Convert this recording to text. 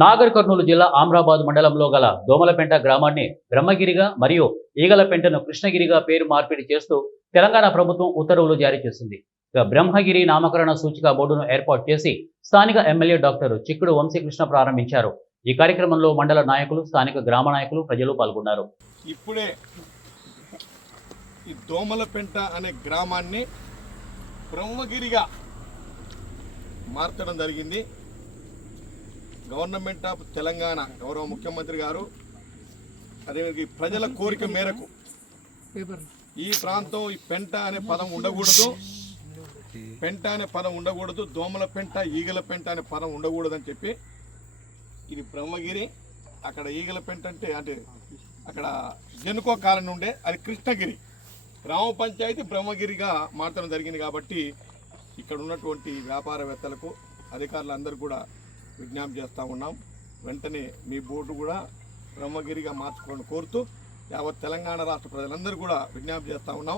నాగర్ కర్నూలు జిల్లా ఆమ్రాబాద్ మండలంలో గల దోమలపెంట గ్రామాన్ని బ్రహ్మగిరిగా మరియు ఈగలపెంటను కృష్ణగిరిగా పేరు మార్పిడి చేస్తూ తెలంగాణ ప్రభుత్వం ఉత్తర్వులు జారీ చేసింది. ఇక బ్రహ్మగిరి నామకరణ సూచిక బోర్డును ఏర్పాటు చేసి స్థానిక ఎమ్మెల్యే డాక్టర్ చిక్కుడు వంశీకృష్ణ ప్రారంభించారు. ఈ కార్యక్రమంలో మండల నాయకులు, స్థానిక గ్రామ నాయకులు, ప్రజలు పాల్గొన్నారు. ఇప్పుడే ఈ దోమలపెంట అనే గ్రామాన్ని బ్రహ్మగిరిగా మార్చడం జరిగింది. గవర్నమెంట్ ఆఫ్ తెలంగాణ గౌరవ ముఖ్యమంత్రి గారు అదే ప్రజల కోరిక మేరకు ఈ ప్రాంతం ఈ పెంట అనే పదం ఉండకూడదు, పెంట అనే పదం ఉండకూడదు, దోమల పెంట ఈగల పెంట అనే పదం ఉండకూడదు అని చెప్పి ఇది బ్రహ్మగిరి, అక్కడ ఈగల పెంట అంటే అక్కడ జనుకో కాలం ఉండే అది కృష్ణగిరి గ్రామ పంచాయతీ బ్రహ్మగిరిగా మార్చడం జరిగింది. కాబట్టి ఇక్కడ ఉన్నటువంటి వ్యాపారవేత్తలకు, అధికారులందరూ కూడా విజ్ఞప్తి చేస్తూ ఉన్నాం. వెంటనే మీ బోర్డు కూడా బ్రహ్మగిరిగా మార్చుకోవాలని కోరుతూ యావత్ తెలంగాణ రాష్ట్ర ప్రజలందరూ కూడా విజ్ఞప్తి చేస్తూ ఉన్నాం.